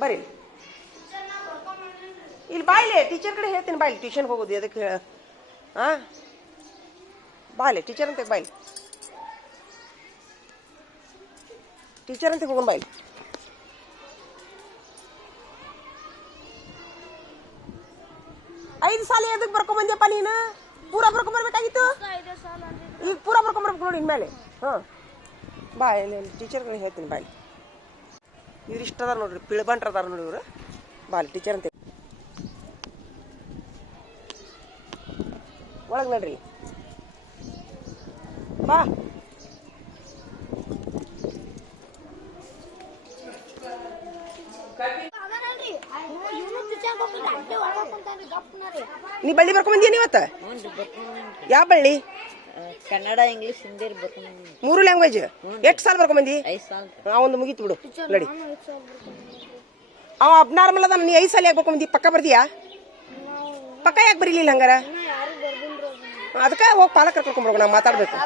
ಬರ್ರಿ ಇಲ್ಲಿ ಬಾಯ್ಲೆ ಟೀಚರ್ ಕಡೆ ಹೇಳ್ತೀನಿ ಬಾಯ್ಲಿ ಟ್ಯೂಷನ್ಗೆ ಹೋಗೋದು ಅದಕ್ಕೆ ಹಾಂ ಬಾಯ್ಲೆ ಟೀಚರ್ ಅಂತ ಬಾಯ್ಲಿ ಟೀಚರ್ ಅಂತ ಹೋಗೋಣ ಬಾಯ್ಲಿ ಐದು ಸಾಲ ಎದಕ್ಕೆ ಬರ್ಕೊಂಬಂದ್ಯಪ್ಪ ನೀನು ಪೂರಾ ಬರ್ಕೊಂಬರ್ಬೇಕಾಗಿತ್ತು ಈಗ ಪೂರಾ ಬರ್ಕೊಂಬರ್ಬೇಕು ನೋಡಿ ಇನ್ಮೇಲೆ ಹಾಂ ಬಾ ಇಲ್ಲಿ ಟೀಚರ್ಗಳಿಗೆ ಹೇಳ್ತೀನಿ ಬಾಯ್ಲಿ ಇವ್ರು ಇಷ್ಟ ಅದಾರ ನೋಡ್ರಿ ಪಿಳ್ಬಂಟ್ರ ಅದಾರ ನೋಡಿ ಇವರು ಬಾಲಿ ಟೀಚರ್ ಅಂತ ಒಳಗೆ ನೋಡ್ರಿ ಬಾ ನೀ ಬಳ್ಳಿ ಬರ್ಕೊಂಬಂದಿಯ ಇವತ್ತು ಯಾವ ಬಳ್ಳಿ ಕನ್ನಡ ಇಂಗ್ಲಿಷ್ ಹಿಂದಿ ಮೂರು ಲ್ಯಾಂಗ್ವೇಜ್ ಎಷ್ಟು ಸಾಲ ಬರ್ಕೊಂಬಂದಿ 5 ಸಾಲ ಒಂದು ಮುಗೀತು ಬಿಡು ನಡಿ ಅವ ಅಬ್ನಾರ್ಮಲ್ ಅದ ನೀ 5 ಸಾಲ ಯಾಕೆ ಬರ್ಕೊಂಬಂದಿ ಪಕ್ಕ ಬರ್ದಿಯಾ ಪಕ್ಕ ಯಾಕೆ ಬರೀಲಿಲ್ಲ ಹಂಗಾರ ಅದಕ್ಕೆ ಹೋಗಿ ಪಾಲಕರು ಕರ್ಕೊಂಡ್ಬರ್ಬೇಕು ನಾವು ಮಾತಾಡ್ಬೇಕು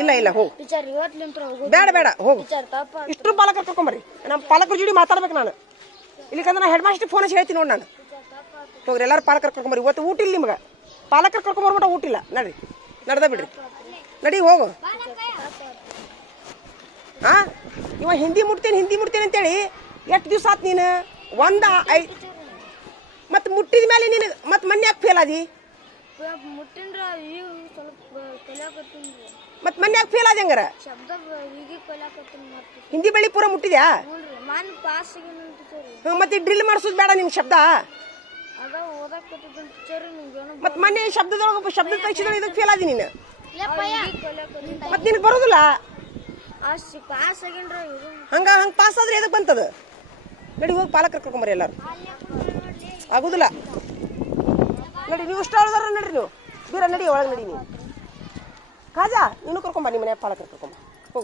ಇಲ್ಲ ಇಲ್ಲ ಹೋಗು ಬೇಡ ಬೇಡ ಹೋಗು ಇಷ್ಟು ಪಾಲಕರು ಕರ್ಕೊಂಬರ್ರಿ ನಮ್ಮ ಪಾಲಕರ ಜೋಡಿ ಮಾತಾಡ್ಬೇಕು ನಾನು ಇಲ್ಲಿಕಂದ್ರೆ ನಾ ಹೆಡ್ ಮಾಸ್ಟರ್ ಫೋನ್ ಹಚ್ಚಿ ಹೇಳ್ತೀನಿ ನೋಡಿ ನಾನು ಹೋಗ್ರಿ ಎಲ್ಲರೂ ಪಾಲಕರು ಕರ್ಕೊಂಬರ್ರಿ ಇವತ್ತು ಊಟ ಇಲ್ಲ ನಿಮ್ಗೆ ಪಾಲಕರು ಕರ್ಕೊಂಬರ್ಬಿಟ್ಟು ಊಟ ಇಲ್ಲ ನಡ್ರಿ ನಡ್ದ ಬಿಡ್ರಿ ನಡಿ ಹೋಗು ಹಾಂ ಇವ ಹಿಂದಿ ಮುಟ್ತೀನಿ ಅಂತೇಳಿ ಎಷ್ಟು ದಿವಸ ಆತು ನೀನು ಮತ್ತು ಮುಟ್ಟಿದ ಮೇಲೆ ನೀನು ಮತ್ತು ಮೊನ್ನೆ ಯಾಕೆ ಫೇಲ್ ಆದಿ ಮತ್ತು ಮೊನ್ನೆ ಯಾಕೆ ಫೇಲ್ ಆದಿ ಹಂಗಾರ ಹಿಂದಿ ಬಳಿ ಪೂರ ಮುಟ್ಟಿದ್ಯಾ ಮತ್ತೆ ಡ್ರಿಲ್ ಮಾಡಿಸೋದು ಬೇಡ ನಿನ್ ಶಬ್ದ ಮತ್ತೆ ಮೊನ್ನೆ ಶಬ್ದ ತಕ್ಷಣ ಇದಕ್ಕೆ ಫೇಲ್ ಆದಿ ನೀನು ಮತ್ತೆ ನಿನಗೆ ಬರೋದಿಲ್ಲ ಹಂಗೆ ಪಾಸ್ ಆದ್ರೆ ಎದಕ್ಕೆ ಬಂತದ ನಡಿ ಹೋಗಿ ಪಾಲಕರು ಕರ್ಕೊಂಬರ್ರಿ ಎಲ್ಲಾರು ಆಗುದಿಲ್ಲ ನಡಿ ನೀವು ಇಷ್ಟ ಆಳದಾರ ನಡ್ರಿ ನೀವು ಬೀರ ನಡಿ ಒಳಗೆ ನಡಿ ನೀವು ಕಾಜಾ ನೀನು ಕರ್ಕೊಂಬ ನಿಮ್ಮ ಮನೆ ಪಾಲಕರು ಕರ್ಕೊಂಬ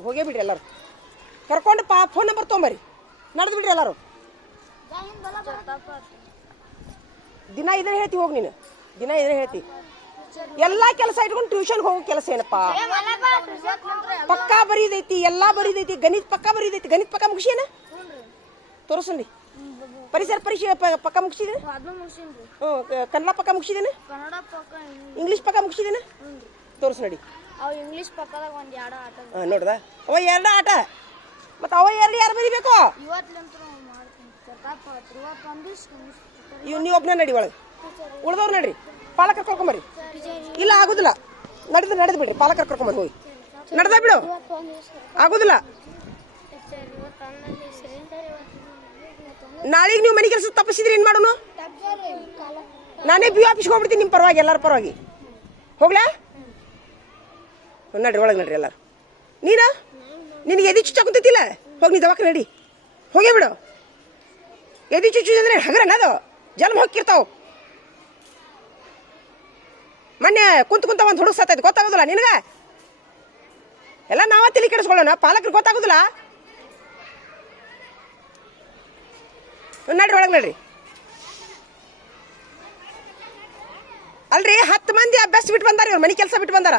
ಹೋಗೇ ಬಿಡ್ರಿ ಎಲ್ಲಾರು ಕರ್ಕೊಂಡು ಫೋನ್ ನಂಬರ್ ತೊಗೊಂಬರ್ರಿ ನಡೆದು ಬಿಡ್ರಿ ಎಲ್ಲಾರು ದಿನ ಇದನ್ನ ಹೇಳ್ತಿ ಹೋಗಿ ನೀನು ದಿನ ಇದನ್ನ ಹೇಳ್ತಿ ಎಲ್ಲಾ ಕೆಲಸ ಇಟ್ಕೊಂಡು ಟ್ಯೂಷನ್ಗೆ ಹೋಗೋ ಕೆಲಸ ಏನಪ್ಪ ಪಕ್ಕಾ ಬರೀದೈತಿ ಎಲ್ಲಾ ಬರೀದೈತಿ ಗಣಿತ ಪಕ್ಕಾ ಬರೀದೈತಿ ಗಣಿತ ಪಕ್ಕ ಮುಗಿಸಿಯೇನ ತೋರಿಸಂಡಿ ಪರಿಸರ ಪರೀಕ್ಷೆ ಪಕ್ಕ ಮುಗಿಸಿದೇನೆ ಕನ್ನಡ ಪಕ್ಕ ಮುಗಿಸಿದೇನೆ ಇಂಗ್ಲೀಷ್ ಪಕ್ಕ ಮುಗಿಸಿದೇನೆ ತೋರಿಸ್ ನೋಡಿ ನೋಡ್ದ ಅವ 2 ಆಟ ಮತ್ತೆ ಅವ ಯಾರು ಬರೀಬೇಕು ನೀವು ಒಬ್ಬನೇ ನಡಿ ಒಳಗೆ ಉಳ್ದವ್ರು ನಡ್ರಿ ಪಾಲಕರು ಕರ್ಕೊಂಬರ್ರಿ ಇಲ್ಲ ಆಗುದಿಲ್ಲ ನಡೆದು ಬಿಡ್ರಿ ಪಾಲಕರು ಕರ್ಕೊಂಬರ್ರಿ ಹೋಗಿ ನಡೆದ ಬಿಡು ಆಗುದಿಲ್ಲ ನಾಳೆಗೆ ನೀವು ಮನೆ ಕೆಲಸ ತಪ್ಪಿಸಿದ್ರೆ ಏನ್ ಮಾಡೋನು ನಾನೇ ಬಿ ಆಫೀಸ್ಗೆ ಹೋಗ್ಬಿಡ್ತೀನಿ ನಿಮ್ಮ ಪರವಾಗಿ ಎಲ್ಲರ ಪರವಾಗಿ ಹೋಗ್ಲಾ ನಡ್ರಿ ಒಳಗೆ ನಡ್ರಿ ಎಲ್ಲಾರು ನೀನು ನಿನಗೆ ಎದಿ ಚುಚ್ಚ ಕುಂತೈತಿಲ್ಲ ಹೋಗಿ ನೀ ದವಾಖಾನೆ ನಡಿ ಹೋಗೇ ಬಿಡು ಎದಿ ಚುಚ್ಚು ಅಂದ್ರೆ ಹಗರಣ ಅದು ಜನ್ಮ ಹೋಗಿರ್ತಾವ ಮೊನ್ನೆ ಕುಂತ ಒಂದು ಹುಡುಗ ಸತ್ತೈತೆ ಗೊತ್ತಾಗೋದಿಲ್ಲ ನಿನಗ ಎಲ್ಲ ನಾವ ತಲೆ ಕೆಡಿಸ್ಕೊಳ್ಳೋಣ ಪಾಲಕರು ಗೊತ್ತಾಗೋದಿಲ್ಲ ನಡ್ರಿ ಒಳಗೆ ನಡ್ರಿ ಅಲ್ರಿ 10 ಮಂದಿ ಅಭ್ಯಾಸ ಬಿಟ್ಟು ಬಂದಾರ ಇವ್ರು ಮನೆ ಕೆಲಸ ಬಿಟ್ಟು ಬಂದಾರ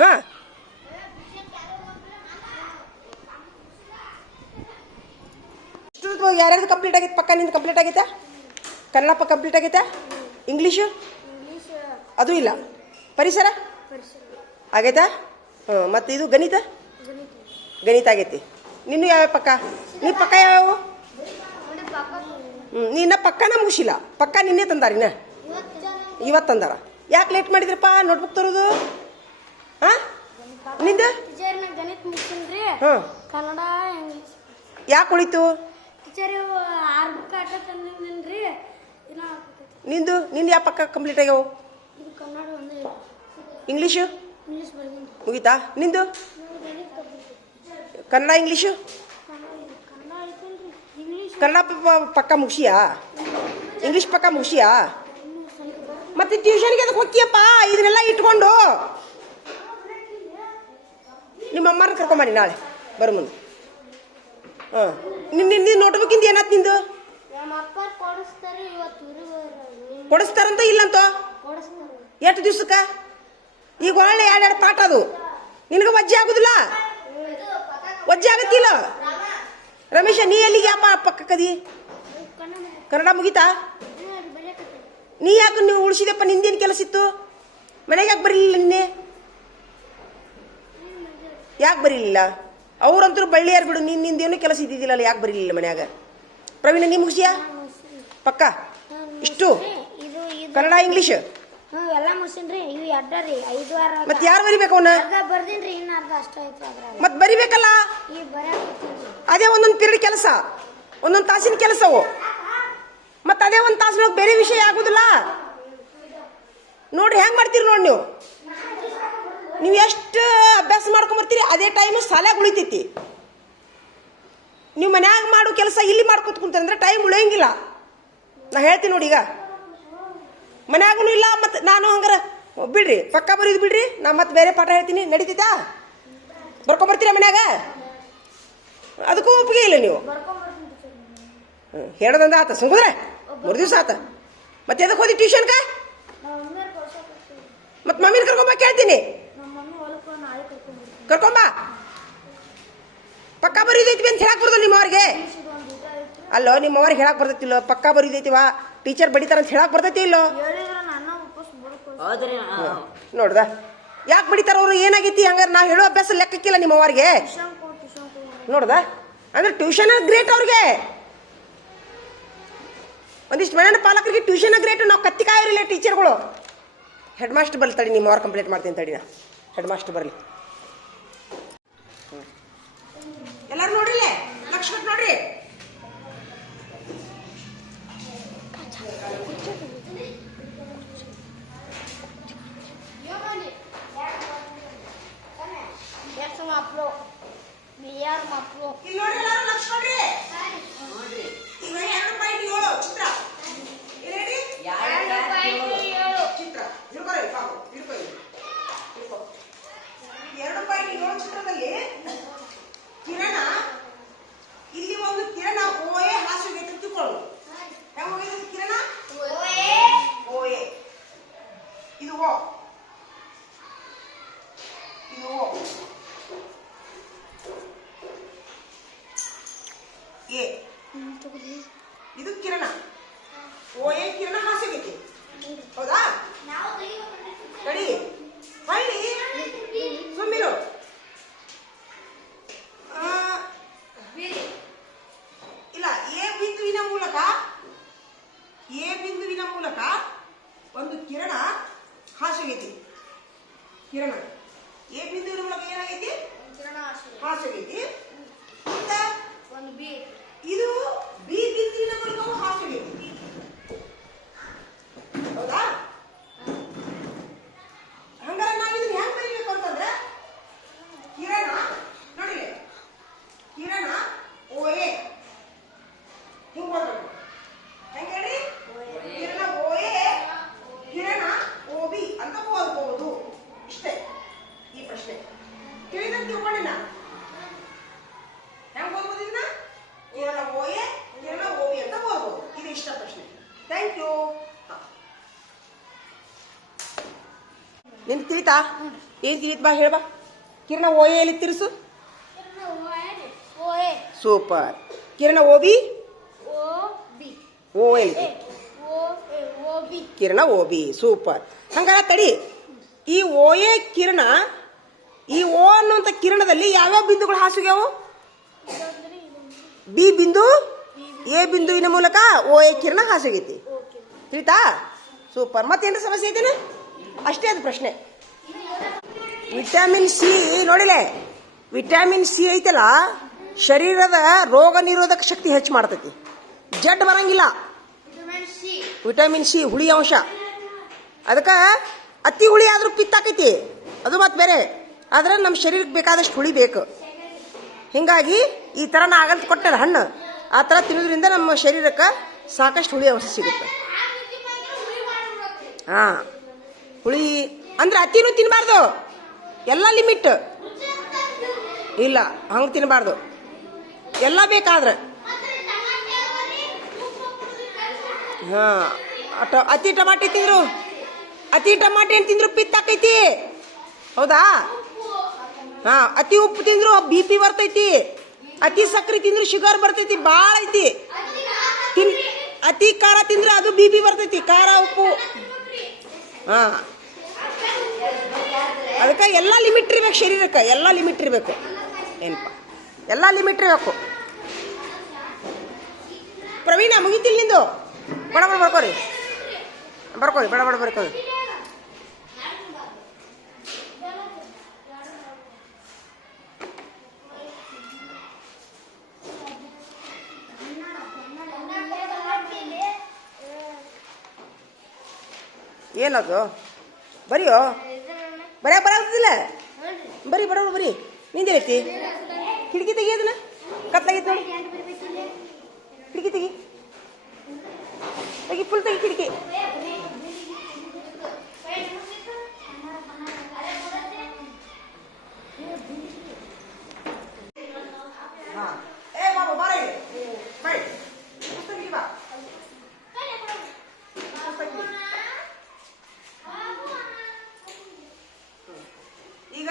ಹಾ ಯಾರ್ಯಾರ್ದು ಕಂಪ್ಲೀಟ್ ಆಗೈತೆ ಪಕ್ಕ ನಿಂದು ಕಂಪ್ಲೀಟ್ ಆಗೈತೆ ಕನ್ನಡ ಪಕ್ಕ ಕಂಪ್ಲೀಟ್ ಆಗೈತೆ ಇಂಗ್ಲೀಷು ಅದು ಇಲ್ಲ ಪರಿಸರ ಆಗೈತಾ ಹಾಂ ಮತ್ತು ಇದು ಗಣಿತ ಆಗೈತಿ ನಿನ್ನ ಯಾವ ಪಕ್ಕ ನೀ ಪಕ್ಕ ಯಾವ್ಯಾವು ನೀನ ಪಕ್ಕನ ಮುಗಿಸಿಲ್ಲ ಪಕ್ಕ ನಿನ್ನೆ ತಂದಾರಿನ ಇವತ್ತು ತಂದಾರ ಯಾಕೆ ಲೇಟ್ ಮಾಡಿದ್ರಪ್ಪ ನೋಟ್ಬುಕ್ ತರೋದು ಹಾಂ ನಿಂದು ಹಾಂ ಯಾಕೆ ಉಳಿತು ನಿಂದು ಯಾವ ಪಕ್ಕ ಕಂಪ್ಲೀಟ್ ಆಗ್ಯಾವು ಇಂಗ್ಲೀಷು ಮುಗೀತಾ ನಿಂದು ಕನ್ನಡ ಇಂಗ್ಲೀಷು ಕನ್ನಡ ಪಕ್ಕ ಮುಗಿಸಿಯಾ ಇಂಗ್ಲೀಷ್ ಪಕ್ಕ ಮುಗಿಸಿಯಾ ಮತ್ತೆ ಟ್ಯೂಷನ್ಗೆ ಅದಕ್ಕೆ ಹೋಗ್ತೀಯಪ್ಪ ಇದನ್ನೆಲ್ಲ ಇಟ್ಕೊಂಡು ನಿಮ್ಮ ಅಮ್ಮನ ಕರ್ಕೊಂಬನ್ನಿ ನಾಳೆ ಬರೋ ಮುಂದೆ ಹಾಂ ನಿನ್ನ ನೋಟ್ಬುಕ್ಕಿಂದ ಏನಾಯ್ತು ನಿಂದು ಕೊಡಿಸ್ತಾರಂತ ಇಲ್ಲಂತ ಎಷ್ಟು ದಿವ್ಸಕ್ಕ ಈಗ ಒಳ್ಳೆ 2 ಪಾಠ ಅದು ನಿನಗೆ ವಜ್ಜೆ ಆಗುದಿಲ್ಲ ವಜ್ಜೆ ಆಗತ್ತಿಲ್ಲ ರಮೇಶ ನೀ ಎಲ್ಲಿಗೆ ಯಾಪ ಪಕ್ಕಕ್ಕದಿ ಕನ್ನಡ ಮುಗೀತಾ ನೀ ಯಾಕೆ ನೀವು ಉಳಿಸಿದಪ್ಪ ನಿಂದೇನು ಕೆಲಸ ಇತ್ತು ಮನೆಗೆ ಯಾಕೆ ಬರಲಿಲ್ಲ ನಿನ್ನೆ ಯಾಕೆ ಬರಲಿಲ್ಲ ಅವ್ರಂತರೂ ಬಳ್ಳಿಯಾರು ಬಿಡು ನಿಂದೇನು ಕೆಲಸ ಇದ್ದಿದ್ದಿಲ್ಲ ಯಾಕೆ ಬರಲಿಲ್ಲ ಮನ್ಯಾಗ ಪ್ರವೀಣ ನೀ ಮುಗಿಸಿಯಾ ಪಕ್ಕ ಇಷ್ಟು ಕನ್ನಡ ಇಂಗ್ಲೀಷ್ ಎಲ್ಲ ಮುಗಿಸಿನ್ರಿ ಇವು ಎರಡ್ರಿ 5 ವಾರ ಮತ್ತೆ ಯಾರು ಬರಿಬೇಕು ಅವನ್ನ ಅರ್ಧ ಬರ್ದಿನ್ರಿ ಇನ್ನ ಅರ್ಧ ಅಷ್ಟ ಐತಿ ಅದ್ರಾಗ ಮತ್ತೆ ಬರಿಬೇಕಲ್ಲ ಈಗ ಬರಕತ್ತೀನಿ ಅದೇ ಒಂದೊಂದು ಪೀರಿಯಡ್ ಕೆಲಸ ಒಂದೊಂದು ತಾಸಿನ ಕೆಲಸವು ಮತ್ತೆ ಅದೇ ಒಂದು ತಾಸಿನೊಳಗೆ ಬೇರೆ ವಿಷಯ ಆಗುದಿಲ್ಲ ನೋಡ್ರಿ ಹೆಂಗ್ ಮಾಡ್ತೀರಿ ನೋಡಿ ನೀವು ಎಷ್ಟು ಅಭ್ಯಾಸ ಮಾಡ್ಕೊಂಬರ್ತೀರಿ ಅದೇ ಟೈಮ್ ಶಾಲ್ಯಾಗ ಉಳಿತೈತಿ ನೀವು ಮನ್ಯಾಗ ಮಾಡೋ ಕೆಲಸ ಇಲ್ಲಿ ಮಾಡ್ಕೊತ ಕುಂತಂದ್ರೆ ಟೈಮ್ ಉಳಿಯಂಗಿಲ್ಲ ನಾ ಹೇಳ್ತೀನಿ ನೋಡಿ ಈಗ ಮನ್ಯಾಗೂ ಇಲ್ಲ ಮತ್ತೆ ನಾನು ಹಂಗಾರ ಬಿಡ್ರಿ ಪಕ್ಕ ಬರೀದು ಬಿಡ್ರಿ ನಾ ಮತ್ತೆ ಬೇರೆ ಪಾಠ ಹೇಳ್ತೀನಿ ನಡೀತೈತಾ ಬರ್ಕೊಂಬರ್ತೀರ ಮನ್ಯಾಗ ಅದಕ್ಕೂ ಒಪ್ಪಿಗೆ ಇಲ್ಲ ನೀವು ಹೇಳೋದಂದ ಆತ ಸುಂಗುದ್ರೆ 3 ದಿವಸ ಆತ ಮತ್ತೆ ಎದಕ್ಕೆ ಹೋದಿ ಟ್ಯೂಷನ್ಕ ಮತ್ತೆ ಮಮ್ಮಿನ ಕರ್ಕೊಂಬ ಕೇಳ್ತೀನಿ ಕರ್ಕೊಂಬ ಪಕ್ಕ ಬರೀದೈತಿ ಅಂತ ಹೇಳಕ್ ಬರ್ತದೆ ನಿಮ್ಮವ್ರಿಗೆ ಅಲ್ಲೋ ನಿಮ್ಮವ್ರಿಗೆ ಹೇಳಕ್ ಬರ್ತೈತಿಲ್ಲೋ ಪಕ್ಕ ಬರೀದೈತಿವಾ ಟೀಚರ್ ಬಡಿತಾರ ಅಂತ ಹೇಳಕ್ ಬರ್ತೈತಿ ಇಲ್ಲೋ ಹೌದ್ರಿ ನೋಡ್ದ ಯಾಕೆ ಬಡಿತಾರ ಅವ್ರು ಏನಾಗೈತಿ ಹಂಗಾರೆ ನಾ ಹೇಳೋ ಅಭ್ಯಾಸ ಲೆಕ್ಕಕ್ಕಿಲ್ಲ ನಿಮ್ಮವ್ರಿಗೆ ನೋಡ್ದ ಅಂದ್ರೆ ಟ್ಯೂಷನ್ ಗ್ರೇಟ್ ಅವ್ರಿಗೆ ಒಂದಿಷ್ಟು ಮನೆಯ ಪಾಲಕರಿಗೆ ಟ್ಯೂಷನ್ ಗ್ರೇಟ್ ನಾವು ಕತ್ತಿ ಕಾಯೋರಿಲ್ಲ ಟೀಚರ್ಗಳು ಹೆಡ್ ಮಾಸ್ಟರ್ ಬರ್ಲಿ ತಡಿ ನಿಮ್ಮವ್ರು ಕಂಪ್ಲೇಂಟ್ ಮಾಡ್ತೀನಿ ತಡಿ ನಾ ಹೆಡ್ ಮಾಸ್ಟರ್ ಬರಲಿ ಎಲ್ಲರೂ ನೋಡ್ರಿ ಲಕ್ಷ ನೋಡ್ರಿ ಇಲ್ಲಿ ನೋಡ್ರಿ ಎಲ್ಲರೂ ಲಕ್ಷ ನೋಡ್ರಿ ಈಗ 2.7 ಚಿತ್ರ ಇಲ್ಲಿ ಚಿತ್ರ ಹಿಡ್ಕೊರಿ ಪಾಪು ಹಿಡ್ಕೊರಿ 2.7 ಚಿತ್ರದಲ್ಲಿ ಕಿರಣ ಇಲ್ಲಿ ಒಂದು ಕಿರಣ ಓಯೆ ಹಾಸಿಗೆ ತಿಳ್ಕೊಳ್ಳು ಹೆಂಗ ಹೋಗಿದೆ ಕಿರಣ ಓಯೆ ಇದು ಓ ಇದು ಓ ಎ ಇದು ಕಿರಣ ಓಯೆ ಕಿರಣ ಹಾಸಿಗೆ ಹೌದಾ ತಡಿ ಹೊಳ್ಳಿ ಸುಮ್ಮಿರು ಇಲ್ಲ ಎ ಬಿಂದುವಿನ ಮೂಲಕ ಒಂದು ಕಿರಣ ಹಾಸಗೈತಿ ಕಿರಣ ಎ ಬಿಂದುವಿನ ಮೂಲಕ ಏನಾಗೈತಿ ಹಾಸಗೈತಿ ಇದು ಬಿ ಬಿಂದುವಿನ ಮೂಲಕವೂ ಹಾಸಗೈತಿ ಹೌದಾ ಹಂಗಾರೆ ನಾವು ಇದನ್ನ ಹೆಂಗ್ ಬರೀಬೇಕು ಅಂತಂದ್ರೆ ಕಿರಣ ನೋಡಿ ಕಿರಣ ಓ ಎ ಹಿಂಗ್ ಓದ್ಬೇಕು ಹೆಂಗ್ ಹೇಳ್ರಿ ಕಿರಣ ಓ ಎ ಕಿರಣ ಓ ಬಿ ಅಂತ ಓದ್ಬಹುದು ಇಷ್ಟೇ ಈ ಪ್ರಶ್ನೆ ತಿಳಿದಂತ ತಿಳ್ಕೊಂಡಿನ ಹೆಂಗ್ ಓದ್ಬೋದು ಇದನ್ನ ಕಿರಣ ಓ ಎ ಕಿರಣ ಓ ಬಿ ಅಂತ ಓದ್ಬೋದು ಇದು ಇಷ್ಟ ಪ್ರಶ್ನೆ ಥ್ಯಾಂಕ್ ಯು ನಿನ್ ತಿಳಿತಾ ಏನ್ ತಿಳಿತ್ ಬಾ ಹೇಳ್ಬಾ ಕಿರಣ ಓ ಎಲ್ಲಿ ತಿರ್ಸು ಸೂಪರ್ ಕಿರಣ ಓ ಬಿ ಓ ಎಲ್ಲಿ ಕಿರಣ ಓ ಬಿ ಸೂಪರ್ ಹಂಗಾರ ತಡಿ ಈ ಓ ಎ ಕಿರಣ ಈ ಓ ಅನ್ನುವಂಥ ಕಿರಣದಲ್ಲಿ ಯಾವ್ಯಾವ ಬಿಂದುಗಳು ಹಾಸಿಗೆವು ಬಿ ಬಿಂದು ಎ ಬಿಂದುವಿನ ಮೂಲಕ ಓ ಎ ಕಿರಣ ಹಾಸಿಗೈತಿ ತಿಳಿತಾ ಸೂಪರ್ ಮತ್ತೇನು ಸಮಸ್ಯೆ ಐತೇನೆ ಅಷ್ಟೇ ಅದು ಪ್ರಶ್ನೆ ವಿಟಮಿನ್ ಸಿ ನೋಡಿಲೆ ವಿಟಮಿನ್ ಸಿ ಐತಲ್ಲ ಶರೀರದ ರೋಗ ನಿರೋಧಕ ಶಕ್ತಿ ಹೆಚ್ಚು ಮಾಡ್ತೈತಿ ಜಡ್ ಬರಂಗಿಲ್ಲ ವಿಟಮಿನ್ ಸಿ ಹುಳಿ ಅಂಶ ಅದಕ್ಕೆ ಅತಿ ಹುಳಿ ಆದ್ರೂ ಪಿತ್ತಾಕೈತಿ ಅದು ಮತ್ತೆ ಬೇರೆ ಆದ್ರೆ ನಮ್ಮ ಶರೀರಕ್ಕೆ ಬೇಕಾದಷ್ಟು ಹುಳಿ ಬೇಕು ಹಿಂಗಾಗಿ ಈ ಥರ ನಾ ಆಗಂತ ಕೊಟ್ಟಲ್ಲ ಹಣ್ಣು ಆ ಥರ ತಿನ್ನೋದ್ರಿಂದ ನಮ್ಮ ಶರೀರಕ್ಕೆ ಸಾಕಷ್ಟು ಹುಳಿ ಅಂಶ ಸಿಗುತ್ತೆ ಹಾಂ ಹುಳಿ ಅಂದ್ರೆ ಅತಿನೂ ತಿನ್ನಬಾರ್ದು ಎಲ್ಲ ಲಿಮಿಟ್ ಇಲ್ಲ ಹಂಗೆ ತಿನ್ನಬಾರ್ದು ಎಲ್ಲ ಬೇಕಾದ್ರೆ ಹಾಂ ಅತಿ ಟಮಾಟಿ ತಿಂದ್ರು ಅತಿ ಟಮಾಟಿ ಏನು ತಿಂದ್ರು ಪಿತ್ತಾಕೈತಿ ಹೌದಾ ಹಾಂ ಅತಿ ಉಪ್ಪು ತಿಂದ್ರು ಬಿ ಪಿ ಬರ್ತೈತಿ ಅತಿ ಸಕ್ರೆ ತಿಂದ್ರೆ ಶುಗರ್ ಬರ್ತೈತಿ, ಭಾಳ ಐತಿ. ಅತಿ ಖಾರ ತಿಂದ್ರೆ ಅದು ಬಿ ಪಿ ಬರ್ತೈತಿ, ಖಾರ ಉಪ್ಪು. ಹಾ, ಅದಕ್ಕೆ ಎಲ್ಲ ಲಿಮಿಟ್ ಇರ್ಬೇಕು ಶರೀರಕ್ಕೆ, ಎಲ್ಲ ಲಿಮಿಟ್ ಇರಬೇಕು. ಏನಪ್ಪ, ಎಲ್ಲ ಲಿಮಿಟ್ ಇರಬೇಕು. ಪ್ರವೀಣ ಮುಗಿತಿಲ್ಲ ನಿಂದು? ಬಡ ಬಡ ಬರ್ಕೋರಿ, ಬರ್ಕೋರಿ, ಬಡ ಬಡ ಬರ್ಕೋರಿ. ಏನದು ಬರಿಯೋ? ಬರಾಗ್ತದಿಲ್ಲ, ಬರೀ ಬಡ ಬರೀ. ನಿಂದಿರೈತಿ ಕಿಟಕಿ ತೆಗಿ, ಅದನ್ನ ಕತ್ಲಾಗೈತಿ ನೋಡಿ. ಕಿಟಕಿ ತೆಗಿ, ತೆಗಿ, ಫುಲ್ ತೆಗಿ ಕಿಟಕಿ. ಏ ಬಾಬು ಬಾರ, ಬೈ ಬಾ. ಈಗ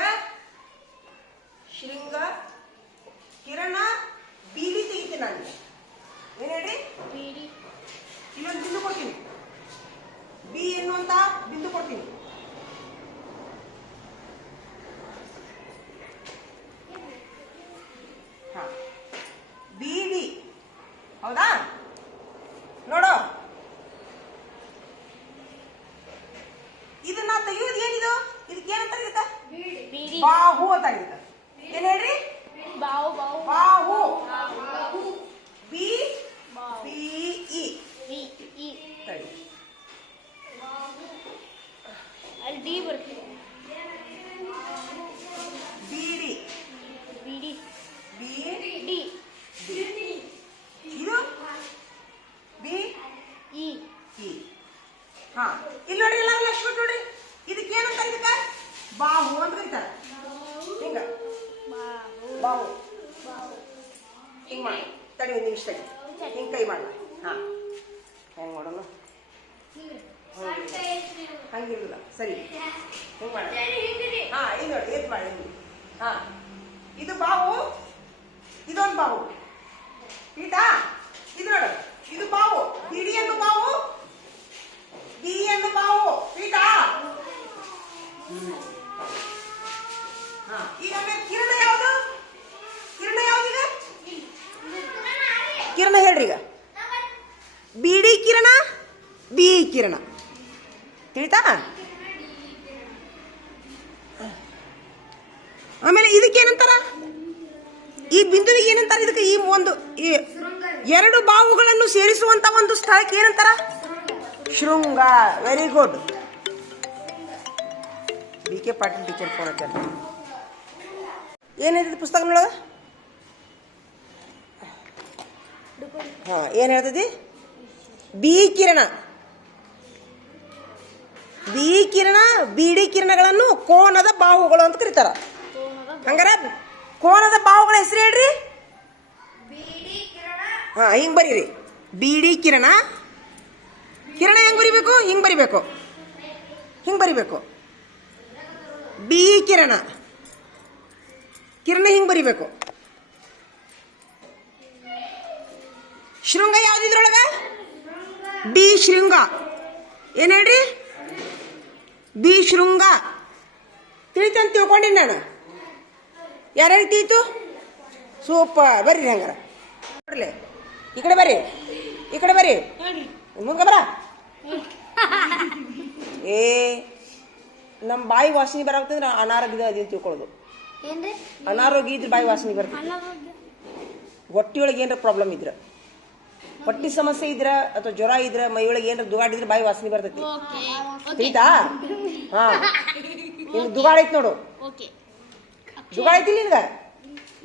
ಶೃಂಗ, ಕಿರಣ, ಬೀಡಿ ತೆಗಿತೀನಿ ನಾನು. ಏನ್ ಹೇಳಿ? ಇಲ್ಲೊಂದು ಬಿಂದು ಕೊಡ್ತೀನಿ, ಬಿ ಎನ್ನುವಂತ ಬಿಂದು ಕೊಡ್ತೀನಿ. ಬೀಡಿ, ಹೌದಾ? ನೋಡು, ಇದನ್ನ ತೆಗೆಯೋದು ಏನಿದು? ಇದಕ್ಕೆ ಏನಂತ ಇದಕ್ಕ? ಬಾಹು ಅಂತ ಇದಕ್ಕ. ಏನ್ ಹೇಳ್ರಿ? ಬಾಹು. ಬಿ ಬಿ ಇ ತಡಿ. ಡಿ ಬರ್ತೀವಿ. ಬೀಡಿ, ಬಿಡಿ, ಬಿ ಡಿ, ಇದು ಬಿ ಇ. ಇ. ಹಾ, ಇಲ್ಲಿ ನೋಡ್ರಿ, ಎಲ್ಲ ಲಕ್ಷ್ಮಿ ನೋಡ್ರಿ, ಇದಕ್ಕೆ ಏನಂತ ಇದಕ್ಕ? ಬಾಹು ಅಂತ ಕರೀತಾರ. ಹಿಂಗ ಬಾಹು ಹಿಂಗ್ ಮಾಡ. ತಡಿ ಒಂದು ನಿಮಿಷ, ತಡಿ, ಹಿಂಗ್ ಕೈ ಮಾಡ. ಹಾ, ಹೆಂಗ್ ಮಾಡೋಣ? ಹಂಗಿರಲಿಲ್ಲ, ಸರಿ, ಹಿಂಗ್ ಮಾಡ. ಹಾ, ಇದು ನೋಡಿ, ಎತ್ ಮಾಡಿ. ಹಾ, ಇದು ಬಾಹು, ಇದೊಂದು ಬಾಹು, ಈತಾ? ಇದು ನೋಡು, ಇದು ಬಾಹು, ಬಿಡಿ ಎಂದು ಬಾಹು, ಬಿ ಎಂದು ಬಾಹು, ಈತಾ? ಹಾ, ಈಗ ಕಿರಣ ಯಾವುದು? ಕಿರಣ ಯಾವ್ದೀಗ? ಕಿರಣ ಹೇಳ್ರಿ ಈಗ. ಬಿಡಿ ಕಿರಣ, ಬಿ ಕಿರಣ, ತಿಳಿತಾ? ಆಮೇಲೆ ಇದಕ್ಕೆ ಏನಂತಾರ? ಈ ಬಿಂದುವಿಗೆ ಏನಂತಾರ? ಇದಕ್ಕೆ ಈ ಒಂದು ಎರಡು ಬಾಹುಗಳನ್ನು ಸೇರಿಸುವಂತ ಒಂದು ಸ್ಥಳಕ್ಕೆ ಏನಂತಾರ? ಶೃಂಗ. Very good. B K Patil teacher phone ಹಚ್ಚಾರ. ಏನ್ ಹೇಳ್ತೈತಿ ಪುಸ್ತಕನೊಳಗ? ಹಾ, ಏನ್ ಹೇಳ್ತೈತಿ? ಬಿ ಕಿರಣ, ಬಿ ಕಿರಣ, ಬಿಡಿ ಕಿರಣಗಳನ್ನು ಕೋನದ ಬಾಹುಗಳು ಅಂತ ಕರೀತಾರ. ಹಂಗಾರ ಕೋನದ ಬಾಹುಗಳ ಹೆಸರು ಹೇಳ್ರಿ. ಹಾ, ಹಿಂಗ್ ಬರೀರಿ. ಬಿಡಿ ಕಿರಣ. ಕಿರಣ ಹೆಂಗ್ ಬರಿಬೇಕು? ಹಿಂಗ್ ಬರಿಬೇಕು, ಹಿಂಗ್ ಬರಿಬೇಕು. ಬಿ ಕಿರಣ, ಕಿರಣ ಹಿಂಗ್ ಬರಿಬೇಕು. ಶೃಂಗ ಯಾವ್ದಿದ್ರೊಳಗ? ಬಿ ಶೃಂಗ. ಏನ್ ಹೇಳ್ರಿ? ಬಿ ಶೃಂಗ. ತಿಳಿತಂತ ತಿಳ್ಕೊಂಡಿನಿ ನಾನು. ಯಾರ್ಯಾರು ತಿಳಿತು? ಸೂಪರ್. ಬರ್ರಿ ಹಂಗಾರ, ನೋಡ್ಲಿ, ಈ ಕಡೆ ಬರ್ರಿ, ಈ ಕಡೆ ಬರ್ರಿ, ಮುಂದೆ ಬರ. ಏ, ನಮ್ಮ ಬಾಯಿ ವಾಸನೆ ಬರಾಗ್ತಂದ್ರೆ ಅನಾರೋಗ್ಯದ ಅದೇ ತಿಳ್ಕೊಳ್ಳೋದು. ಏನ್ರಿ? ಅನಾರೋಗ್ಯ ಇದ್ರೆ ಬಾಯಿ ವಾಸನೆ ಬರ್ತದೆ. ಹೊಟ್ಟಿಯೊಳಗೆ ಏನಾರ ಪ್ರಾಬ್ಲಮ್ ಇದ್ರೆ, ಹೊಟ್ಟಿ ಸಮಸ್ಯೆ ಇದ್ರ ಅಥವಾ ಜ್ವರ ಇದ್ರ, ಮೈಯೊಳಗೆ ಏನಾರ ದುಗಾಡಿದ್ರೆ ಬಾಯಿ ವಾಸನೆ ಬರ್ತೈತಿ. ತಿಳಿತಾ? ಹಾ, ನಿನ್ ದುಗಾಡೈತಿ ನೋಡು. ದುಗಾಡೈತಿ ನಿನ್ಗ.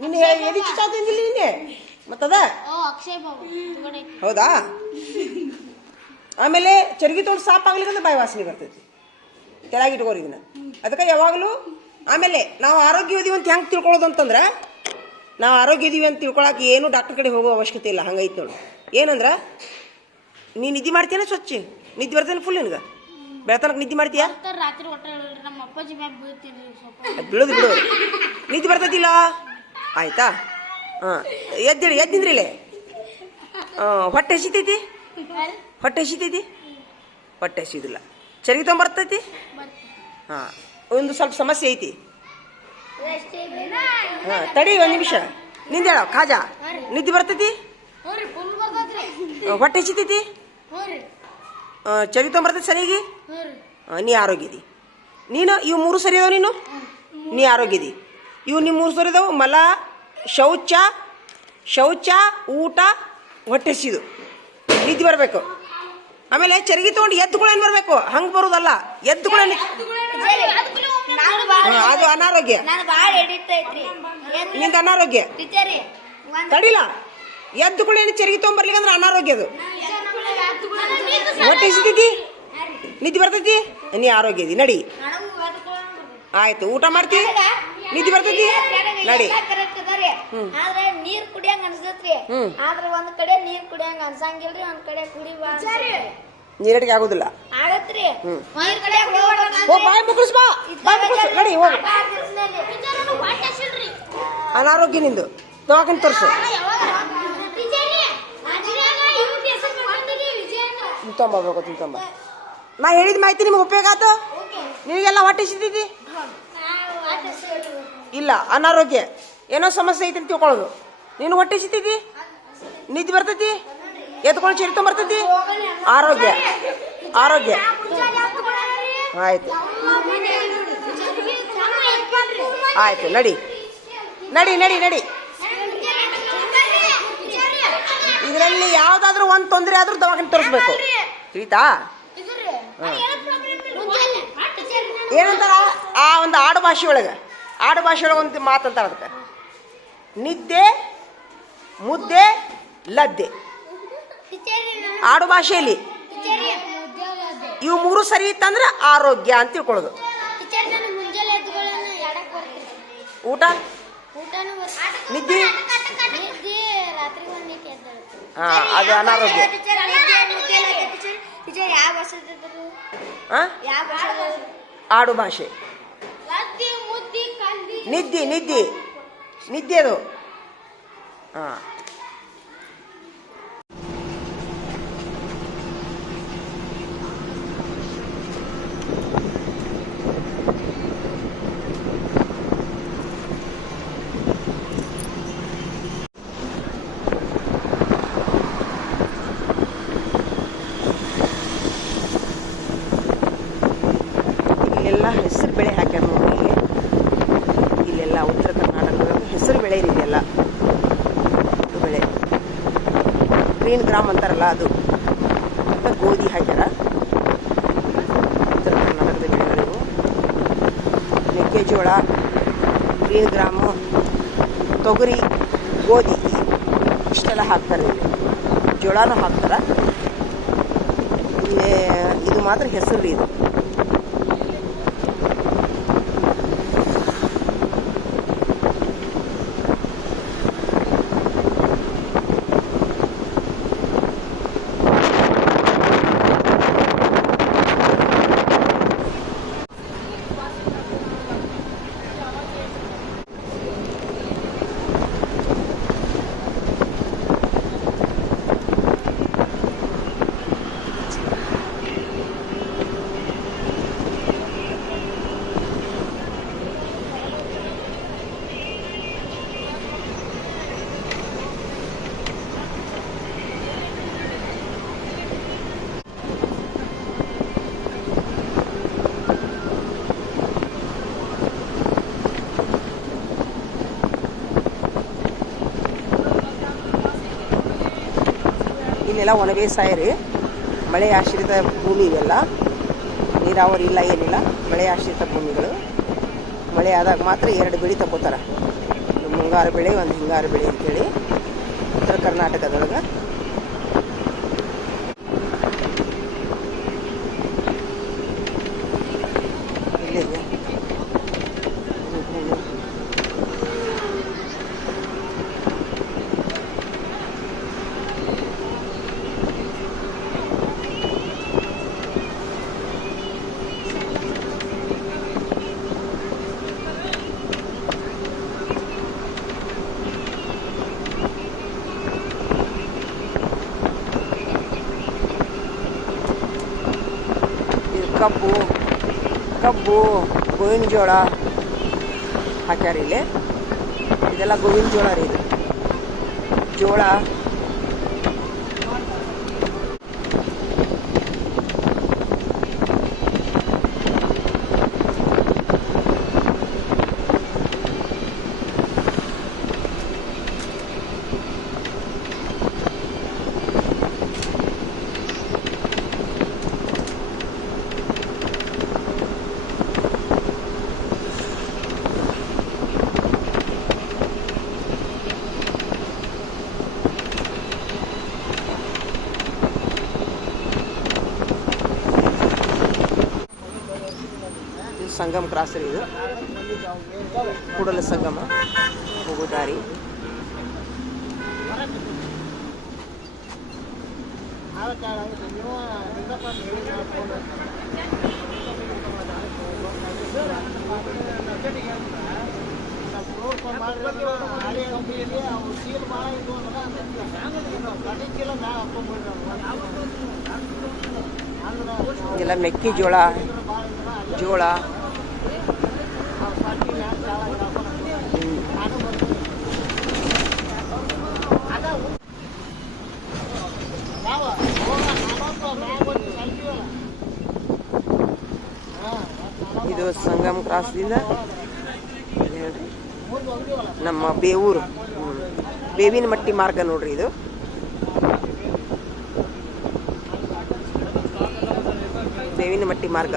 ನಿನ್ನ ಎದಿ ಚುಚ್ಚಾತಿಲ್ಲ ನಿನ್ನೆ ಮತ್ತದ. ಹೌದಾ? ಆಮೇಲೆ ಚರ್ಗಿ ತೊಗೊಂಡು ಸಾಪ್ ಆಗ್ಲಿಕ್ಕಂದ್ರೆ ಬಾಯಿ ವಾಸನೆ ಬರ್ತೈತಿ. ಕೆಳಗಿಟ್ಕೋರಿ ಇದನ್ನ. ಅದಕ್ಕೆ ಯಾವಾಗಲೂ. ಆಮೇಲೆ ನಾವು ಆರೋಗ್ಯ ಇದೀವಿ ಅಂತ ಹೆಂಗೆ ತಿಳ್ಕೊಳ್ಳೋದು ಅಂತಂದ್ರೆ, ನಾವು ಆರೋಗ್ಯ ಇದೀವಿ ಅಂತ ತಿಳ್ಕೊಳಕ್ಕೆ ಏನು ಡಾಕ್ಟರ್ ಕಡೆ ಹೋಗೋ ಅವಶ್ಯಕತೆ ಇಲ್ಲ. ಹಂಗೈತಿ ನೋಡು. ಏನಂದ್ರೆ, ನೀನು ನಿದ್ದೆ ಮಾಡ್ತೀಯನ? ಸ್ವಚ್ಛ ನಿದ್ದೆ ಬರ್ತೇನೆ ಫುಲ್ ನಿನ್ಗೆ? ಬೆಳತನಕ ನಿದ್ದೆ ಮಾಡ್ತೀಯಾ? ರಾತ್ರಿ ನಮ್ಮ ಅಪ್ಪಾಜಿ ಮ್ಯಾಗ ಬೀಳ್ತೀನಿ. ಬೀಳೋದು ಬಿಡು, ನಿದ್ದೆ ಬರ್ತೈತಿಲ್ಲ. ಆಯ್ತಾ? ಹಾಂ ಎದ್ದಿಳಿ ಎದ್ದಿಂದ್ರಿಲೆ ಹೊಟ್ಟೆ ಹಸಿತೈತಿ ಹೊಟ್ಟೆ ಹಸಿತೈತಿ ಹೊಟ್ಟೆ ಹಸಿದಿಲ್ಲ ಚರಿಗೆ ತೊಗೊಂಬರ್ತೈತಿ ಹಾಂ ಒಂದು ಸ್ವಲ್ಪ ಸಮಸ್ಯೆ ಐತಿ ಹಾಂ ತಡಿ ಒಂದು ನಿಮಿಷ ನಿಂದ ಹೇಳ ಖಾಜಾ ನಿದ್ದೆ ಬರ್ತೈತಿ ಹೊಟ್ಟೆ ಹಸಿತೈತಿ ಚರಿಗೆ ತೊಗೊಂಬರ್ತೈತಿ ಸರಿಯಾಗಿ ನೀ ಆರೋಗ್ಯದಿ ನೀನು ಇವು ಮೂರು ಸರಿ ಅದಾವ ನೀನು ನೀ ಆರೋಗ್ಯದಿ ಇವು ನಿಮ್ಮ ಮೂರು ಸರಿ ಅದಾವು ಮಲ ಶೌಚ ಊಟ ಹೊಟ್ಟೆ ಹಸಿದು ನಿದ್ದೆ ಬರಬೇಕು ಆಮೇಲೆ ಚರಿಗೆ ತೊಗೊಂಡು ಎದ್ದುಗಳೇನು ಬರಬೇಕು ಹಂಗೆ ಬರೋದಲ್ಲ ಎದ್ದುಗಳೇನು ಅದು ಅನಾರೋಗ್ಯ ನಿಂದ ಅನಾರೋಗ್ಯ ತಡಿಲ್ಲ ಎದ್ದುಗಳೇನು ಚರಿಗೆ ತೊಗೊಂಬರ್ಲಿಕ್ಕೆ ಅಂದ್ರೆ ಅನಾರೋಗ್ಯ ಅದು ಹೊಟ್ಟೆ ಹಸಿತೈತಿ ನಿದ್ದೆ ಬರ್ತೈತಿ ನೀ ಆರೋಗ್ಯದಿ ನಡಿ ಆಯ್ತು ಊಟ ಮಾಡ್ತಿ ನಿದ್ದೆ ಬರ್ತೈತಿ ನಡಿ ಆದ್ರೆ ನೀರ್ ಕುಡಿಯಂಗ ಅನ್ಸತ್ರಿ ಆದ್ರ ಒಂದ್ ಕಡೆ ನೀರ್ ಕುಡಿಯಂಗ ಅನ್ಸಂಗಿಲ್ರಿ ಒಂದ್ ಕಡೆ ನೀರಡಿಗೆ ಆಗುದಿಲ್ಲ ಆಗತ್ರಿ ಬಾಯ್ ಮುಗಿಸ್ ಬಾ ಬಾಯ್ ಮುಗಿಸ್ ನಡಿ ಹೋಗು ಅನಾರೋಗ್ಯ ನಿಂದು ದವಾಖಾನೆ ತೋರಿಸು ತಿಂತಂಬರ್ಬೇಕು ತಿಂತಂಬ ನಾ ಹೇಳಿದ ಮಾಹಿತಿ ನಿಮ್ಗೆ ಉಪಯೋಗ ಆಯ್ತು ನಿಮಗೆಲ್ಲ ಹೊಟ್ಟೆ ಹಸಿತೈತಿ ಇಲ್ಲ ಅನಾರೋಗ್ಯ ಏನೋ ಸಮಸ್ಯೆ ಐತಿ ಅಂತ ತಿಳ್ಕೊಳ್ಳೋದು ನೀನು ಹೊಟ್ಟೆ ಹಸಿತೈತಿ ನಿದ್ದೆ ಬರ್ತೈತಿ ಎತ್ಕೊಂಡು ಚೇರಿ ತೊಗೊಂಬರ್ತೈತಿ ಆರೋಗ್ಯ ಆರೋಗ್ಯ ಆಯ್ತು ಆಯ್ತು ನಡಿ ನಡಿ ನಡಿ ನಡಿ ಇದರಲ್ಲಿ ಯಾವ್ದಾದ್ರು ಒಂದು ತೊಂದರೆ ಆದ್ರೂ ದವಾಖಾನೆ ತೋರಿಸ್ಬೇಕು ತಿಳಿತಾ ಏನಂತಾರ ಆ ಒಂದು ಆಡು ಭಾಷೆ ಒಳಗೆ ಒಂದು ಮಾತಂತಾರ ಅದಕ್ಕೆ ನಿದ್ದೆ ಮುದ್ದೆ ಲದ್ದೆ ಆಡು ಭಾಷೆಯಲ್ಲಿ ಇವು ಮೂರು ಸರಿ ಇತ್ತಂದ್ರೆ ಆರೋಗ್ಯ ಅಂತ ತಿಳ್ಕೊಳ್ಳೋದು ಊಟ ನಿದ್ದೆ ಹಾ ಅದು ಅನಾರೋಗ್ಯ ಆಡು ಭಾಷೆ ನಿದ್ದೆ ನಿದ್ದೆ ನಿದ್ದೆ ಅದು ಹಾ ಇಲ್ಲೆಲ್ಲ ಹೆಸರು ಬೆಳೆ ಹಾಕ್ಯಾರ ನೋಡಿ ಇಲ್ಲೆಲ್ಲ ಉತ್ತರ ಕರ್ನಾಟಕದ ಹೆಸರು ಬೆಳೆ ಇದೆಯಲ್ಲ ಅದು ಬೆಳೆ ಗ್ರೀನ್ ಗ್ರಾಮ್ ಅಂತಾರಲ್ಲ ಅದು ಮತ್ತು ಗೋಧಿ ಹಾಕ್ಯಾರ ಉತ್ತರ ಕರ್ನಾಟಕದ ಬೆಳೆಗಳಿವು ಮೆಕ್ಕೆಜೋಳ ಗ್ರೀನ್ ಗ್ರಾಮು ತೊಗರಿ ಗೋಧಿ ಇಷ್ಟೆಲ್ಲ ಹಾಕ್ತಾರೆ ಇಲ್ಲಿ ಜೋಳನೂ ಹಾಕ್ತಾರೆ ಇದು ಮಾತ್ರ ಹೆಸರು ಇದು ಇಲ್ಲೆಲ್ಲ ಒಣ ಬೇಸಾಯ ರೀ ಮಳೆ ಆಶ್ರಿತ ಭೂಮಿ ಇವೆಲ್ಲ ನೀರಾವರಿ ಇಲ್ಲ ಏನಿಲ್ಲ ಮಳೆ ಆಶ್ರಿತ ಭೂಮಿಗಳು ಮಳೆ ಆದಾಗ ಮಾತ್ರ 2 ಬೆಳೆ ತಗೋತಾರೆ ಮುಂಗಾರು ಬೆಳೆ ಒಂದು ಹಿಂಗಾರು ಬೆಳೆ ಅಂತೇಳಿ ಉತ್ತರ ಕರ್ನಾಟಕದೊಳಗೆ ಇಲ್ಲಿದೆ ಕಬ್ಬು ಗೋವಿನ ಜೋಳ ಹಾಕ್ಯಾರ ಇಲ್ಲಿ. ಇದೆಲ್ಲ ಗೋವಿನ ಜೋಳ ರೀ. ಇದು ಜೋಳ ಸಂಗಮ್ ಕ್ರಾಸ್ ರೀ. ಇದು ಕೂಡಲ ಸಂಗಮ ಹೋಗೋ ದಾರಿ. ಇದೆಲ್ಲ ಮೆಕ್ಕೆಜೋಳ ಜೋಳ. ಇದು ಸಂಗಮ್ ಕ್ರಾಸ್ದಿಂದ ನಮ್ಮ ಬೇವೂರು ಬೇವಿನ ಮಟ್ಟಿ ಮಾರ್ಗ ನೋಡ್ರಿ. ಇದು ಬೇವಿನ ಮಟ್ಟಿ ಮಾರ್ಗ.